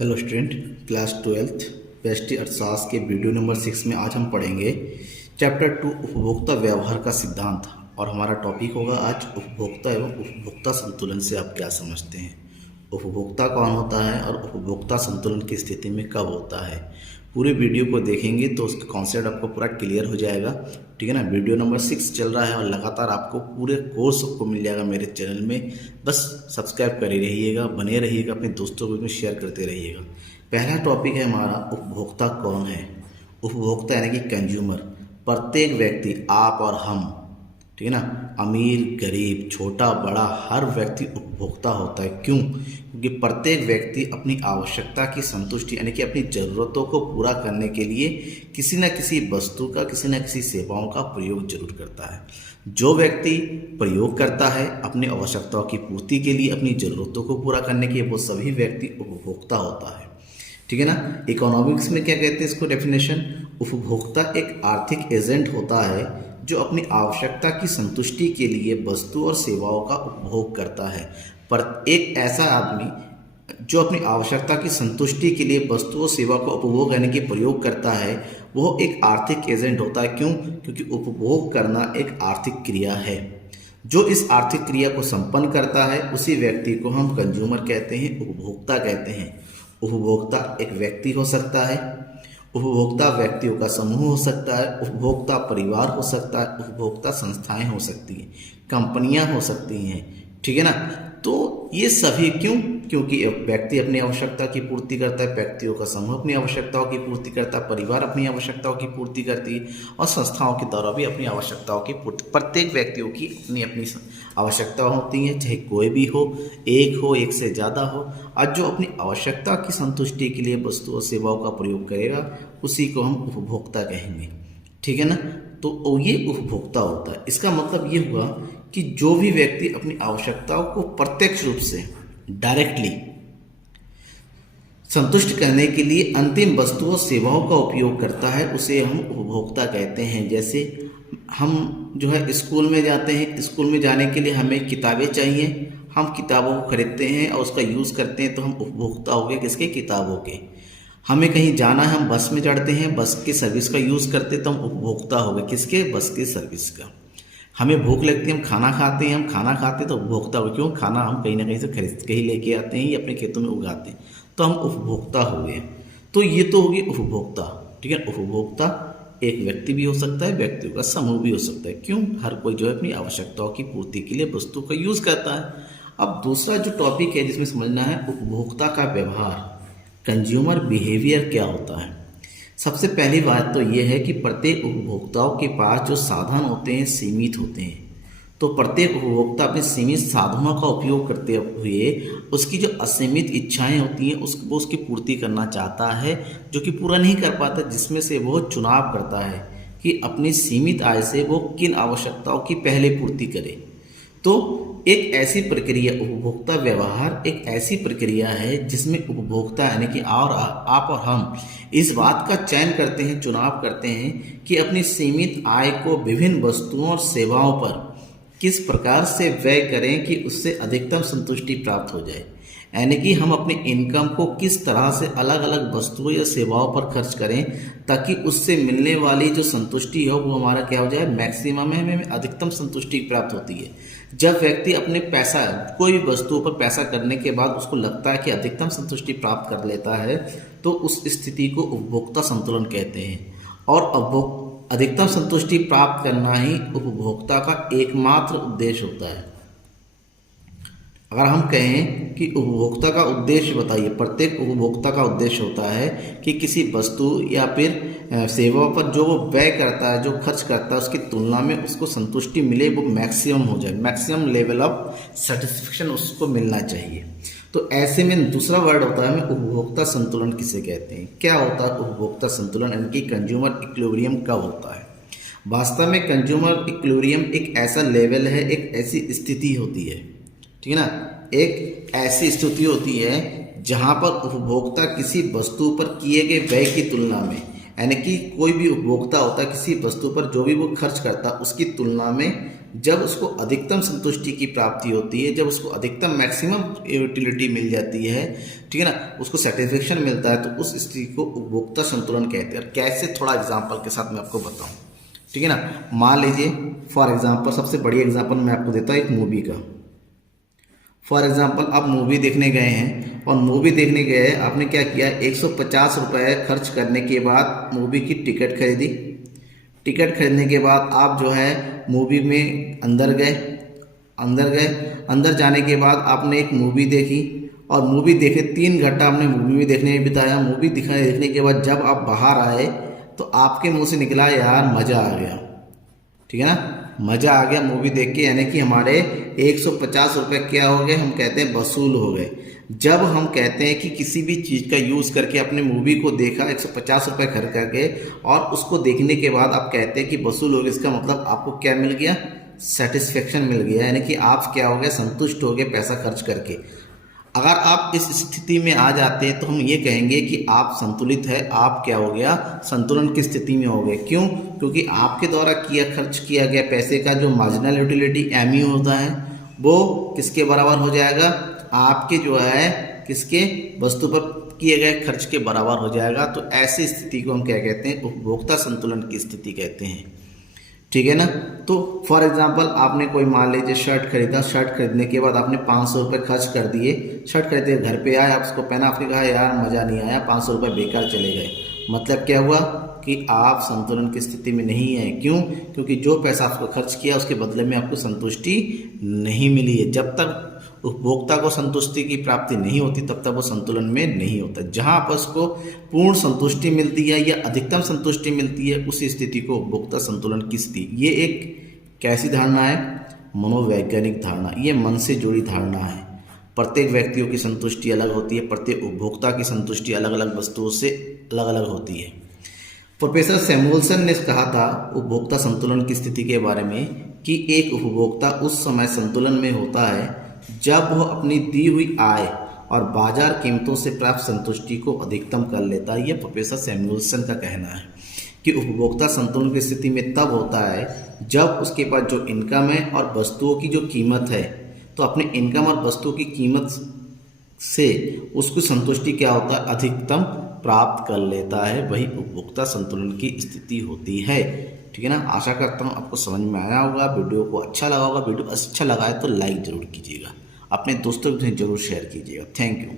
Hello student, class 12th व्यष्टि अर्थशास्त्र के वीडियो नंबर 6 में आज हम पढ़ेंगे चैप्टर 2 उपभोक्ता व्यवहार का सिद्धांत। और हमारा टॉपिक होगा आज उपभोक्ता एवं उपभोक्ता संतुलन से आप क्या समझते हैं। उपभोक्ता कौन होता है और उपभोक्ता संतुलन की स्थिति में कब होता है। पूरे वीडियो को देखेंगे तो उसका कॉन्सेप्ट आपको पूरा क्लियर हो जाएगा। ठीक है ना। वीडियो नंबर 6 चल रहा है और लगातार आपको पूरे कोर्स को मिल जाएगा मेरे चैनल में। बस सब्सक्राइब करे रहिएगा, बने रहिएगा, अपने दोस्तों को भी शेयर करते रहिएगा। पहला टॉपिक है हमारा उपभोक्ता कौन है। उपभोक्ता यानी कि कंज्यूमर, प्रत्येक व्यक्ति, आप और हम, ठीक है ना, अमीर गरीब छोटा बड़ा हर व्यक्ति उपभोक्ता होता है। क्यों? क्योंकि प्रत्येक व्यक्ति अपनी आवश्यकता की संतुष्टि यानी कि अपनी ज़रूरतों को पूरा करने के लिए किसी न किसी वस्तु का, किसी न किसी सेवाओं का प्रयोग जरूर करता है। जो व्यक्ति प्रयोग करता है अपनी आवश्यकताओं की पूर्ति के लिए, अपनी ज़रूरतों को पूरा करने के लिए, वो सभी व्यक्ति उपभोक्ता होता है। ठीक है ना। इकोनॉमिक्स में क्या कहते हैं इसको डेफिनेशन? उपभोक्ता एक आर्थिक एजेंट होता है जो अपनी आवश्यकता की संतुष्टि के लिए वस्तु और सेवाओं का उपभोग करता है। पर एक ऐसा आदमी जो अपनी आवश्यकता की संतुष्टि के लिए वस्तु और सेवा का उपभोग यानी कि प्रयोग करता है, वो एक आर्थिक एजेंट होता है। क्यों? क्योंकि उपभोग करना एक आर्थिक क्रिया है। जो इस आर्थिक क्रिया को संपन्न करता है उसी व्यक्ति को हम कंज्यूमर कहते हैं, उपभोक्ता कहते हैं। उपभोक्ता एक व्यक्ति हो सकता है, उपभोक्ता व्यक्तियों का समूह हो सकता है, उपभोक्ता परिवार हो सकता है, उपभोक्ता संस्थाएं हो सकती हैं, कंपनियां हो सकती हैं। ठीक है ना। तो ये सभी क्यों? क्योंकि व्यक्ति अपनी आवश्यकता की पूर्ति करता है, व्यक्तियों का समूह अपनी आवश्यकताओं की पूर्ति करता है, परिवार अपनी आवश्यकताओं की पूर्ति करती है और संस्थाओं के द्वारा भी अपनी आवश्यकताओं की पूर्ति। प्रत्येक व्यक्तियों की अपनी अपनी आवश्यकताएं होती हैं, चाहे कोई भी हो, एक से ज़्यादा हो। और जो अपनी आवश्यकता की संतुष्टि के लिए वस्तु और सेवाओं का प्रयोग करेगा उसी को हम उपभोक्ता कहेंगे। ठीक है ना। तो ये उपभोक्ता होता है। इसका मतलब ये हुआ कि जो भी व्यक्ति अपनी आवश्यकताओं को प्रत्यक्ष रूप से डायरेक्टली संतुष्ट करने के लिए अंतिम वस्तुओं सेवाओं का उपयोग करता है उसे हम उपभोक्ता कहते हैं। जैसे हम जो है स्कूल में जाते हैं, स्कूल में जाने के लिए हमें किताबें चाहिए, हम किताबों को खरीदते हैं और उसका यूज़ करते हैं, तो हम उपभोक्ता हो गए किसके? किताबों के। हमें कहीं जाना है, हम बस में चढ़ते हैं, बस की सर्विस का यूज़ करते हैं, तो हम उपभोक्ता हो गए किसके? बस की सर्विस का। हमें भूख लगती है, हम खाना खाते हैं, हम खाना खाते हैं तो उपभोक्ता हो। क्यों? खाना हम कहीं ना कहीं से खरीद के ही लेके आते हैं या अपने खेतों में उगाते हैं, तो हम उपभोक्ता हो गए। तो ये तो होगी उपभोक्ता। ठीक है। उपभोक्ता एक व्यक्ति भी हो सकता है, व्यक्तियों का समूह भी हो सकता है। क्यों? हर कोई जो है अपनी आवश्यकताओं की पूर्ति के लिए वस्तु का यूज़ करता है। अब दूसरा जो टॉपिक है जिसमें समझना है उपभोक्ता का व्यवहार, कंज्यूमर बिहेवियर क्या होता है। सबसे पहली बात तो ये है कि प्रत्येक उपभोक्ताओं के पास जो साधन होते हैं सीमित होते हैं। तो प्रत्येक उपभोक्ता अपने सीमित साधनों का उपयोग करते हुए उसकी जो असीमित इच्छाएं होती हैं वो उसकी पूर्ति करना चाहता है, जो कि पूरा नहीं कर पाता, जिसमें से वो चुनाव करता है कि अपनी सीमित आय से वो किन आवश्यकताओं की पहले पूर्ति करे। तो एक ऐसी प्रक्रिया, उपभोक्ता व्यवहार एक ऐसी प्रक्रिया है जिसमें उपभोक्ता यानी कि आप और हम इस बात का चयन करते हैं, चुनाव करते हैं कि अपनी सीमित आय को विभिन्न वस्तुओं और सेवाओं पर किस प्रकार से व्यय करें कि उससे अधिकतम संतुष्टि प्राप्त हो जाए। यानी कि हम अपने इनकम को किस तरह से अलग अलग वस्तुओं या सेवाओं पर खर्च करें ताकि उससे मिलने वाली जो संतुष्टि हो वो हमारा क्या हो जाए? मैक्सिमम है, हमें अधिकतम संतुष्टि प्राप्त होती है। जब व्यक्ति अपने पैसा, कोई भी वस्तु पर पैसा करने के बाद उसको लगता है कि अधिकतम संतुष्टि प्राप्त कर लेता है, तो उस स्थिति को उपभोक्ता संतुलन कहते हैं। और अधिकतम संतुष्टि प्राप्त करना ही उपभोक्ता का एकमात्र उद्देश्य होता है। अगर हम कहें कि उपभोक्ता का उद्देश्य बताइए, प्रत्येक उपभोक्ता का उद्देश्य होता है कि किसी वस्तु या फिर सेवा पर जो वो व्यय करता है, जो खर्च करता है, उसकी तुलना में उसको संतुष्टि मिले, वो मैक्सिमम हो जाए, मैक्सिमम लेवल ऑफ सेटिस्फेक्शन उसको मिलना चाहिए। तो ऐसे में दूसरा वर्ड होता है हमें उपभोक्ता संतुलन किसे कहते हैं। क्या होता है उपभोक्ता संतुलन? यानी कि कंज्यूमर इक्विलिब्रियम कब होता है? वास्तव में कंज्यूमर इक्विलिब्रियम एक ऐसा लेवल है, एक ऐसी स्थिति होती है, ठीक है ना, एक ऐसी स्थिति होती है जहां पर उपभोक्ता किसी वस्तु पर किए गए व्यय की तुलना में, यानी कि कोई भी उपभोक्ता होता है किसी वस्तु पर जो भी वो खर्च करता है उसकी तुलना में जब उसको अधिकतम संतुष्टि की प्राप्ति होती है, जब उसको अधिकतम मैक्सिमम यूटिलिटी मिल जाती है, ठीक है ना, उसको सेटिस्फेक्शन मिलता है, तो उस स्थिति को उपभोक्ता संतुलन कहते हैं। और कैसे, थोड़ा एग्जाम्पल के साथ मैं आपको बताऊँ, ठीक है ना। मान लीजिए फॉर एग्जाम्पल, सबसे बड़ी एग्जाम्पल मैं आपको देता हूँ एक मूवी का। फॉर एग्जाम्पल आप मूवी देखने गए हैं, और मूवी देखने गए, आपने क्या किया, 150 रुपये खर्च करने के बाद मूवी की टिकट खरीदी। टिकट खरीदने के बाद आप जो है मूवी में अंदर गए। अंदर जाने के बाद आपने एक मूवी देखी, और मूवी देखे 3 घंटा आपने मूवी में देखने में बिताया। मूवी देखने के बाद जब आप बाहर आए तो आपके मुंह से निकला, यार मज़ा आ गया, ठीक है ना, मज़ा आ गया मूवी देख के, यानी कि हमारे 150 रुपये क्या हो गए, हम कहते हैं वसूल हो गए। जब हम कहते हैं कि किसी भी चीज़ का यूज़ करके अपने मूवी को देखा 150 रुपये खर्च करके, और उसको देखने के बाद आप कहते हैं कि वसूल हो गया, इसका मतलब आपको क्या मिल गया, सेटिस्फेक्शन मिल गया, यानी कि आप क्या हो गए, संतुष्ट हो गए पैसा खर्च करके। अगर आप इस स्थिति में आ जाते हैं तो हम ये कहेंगे कि आप संतुलित है, आप क्या हो गया, संतुलन की स्थिति में हो गए। क्यों? क्योंकि आपके द्वारा खर्च किया गया पैसे का जो मार्जिनल यूटिलिटी एमयू होता है वो किसके बराबर हो जाएगा, आपके जो है किसके, वस्तु पर किए गए खर्च के बराबर हो जाएगा। तो ऐसी स्थिति को हम क्या कहते हैं, उपभोक्ता संतुलन की स्थिति कहते हैं, ठीक है ना। तो फॉर एग्जांपल आपने कोई मान लीजिए शर्ट खरीदा, शर्ट खरीदने के बाद आपने 500 रुपये खर्च कर दिए। शर्ट खरीदे, घर पे आए, आप उसको पहना, आपने कहा यार मज़ा नहीं आया, 500 रुपये बेकार चले गए। मतलब क्या हुआ कि आप संतुलन की स्थिति में नहीं है। क्यों? क्योंकि जो पैसा आपको खर्च किया उसके बदले में आपको संतुष्टि नहीं मिली है। जब तक उपभोक्ता को संतुष्टि की प्राप्ति नहीं होती तब तक वो संतुलन में नहीं होता। जहाँ पर उसको पूर्ण संतुष्टि मिलती है या अधिकतम संतुष्टि मिलती है, उसी स्थिति को उपभोक्ता संतुलन की स्थिति। ये एक कैसी धारणा है, मनोवैज्ञानिक धारणा, ये मन से जुड़ी धारणा है। प्रत्येक व्यक्तियों की संतुष्टि अलग होती है, प्रत्येक उपभोक्ता की संतुष्टि अलग अलग वस्तुओं से अलग अलग होती है। प्रोफेसर सैमुअल्सन ने कहा था उपभोक्ता संतुलन की स्थिति के बारे में कि एक उपभोक्ता उस समय संतुलन में होता है जब वह अपनी दी हुई आय और बाजार कीमतों से प्राप्त संतुष्टि को अधिकतम कर लेता है। यह प्रोफेसर सैमुअल्सन का कहना है कि उपभोक्ता संतुलन की स्थिति में तब होता है जब उसके पास जो इनकम है और वस्तुओं की जो कीमत है, तो अपने इनकम और वस्तुओं की कीमत से उसको संतुष्टि क्या होता है, अधिकतम प्राप्त कर लेता है। वही उपभोक्ता संतुलन की स्थिति होती है, ठीक है ना। आशा करता हूँ आपको समझ में आया होगा, वीडियो को अच्छा लगा होगा। वीडियो अच्छा लगा है तो लाइक ज़रूर कीजिएगा, अपने दोस्तों के साथ जरूर शेयर कीजिएगा। Thank you.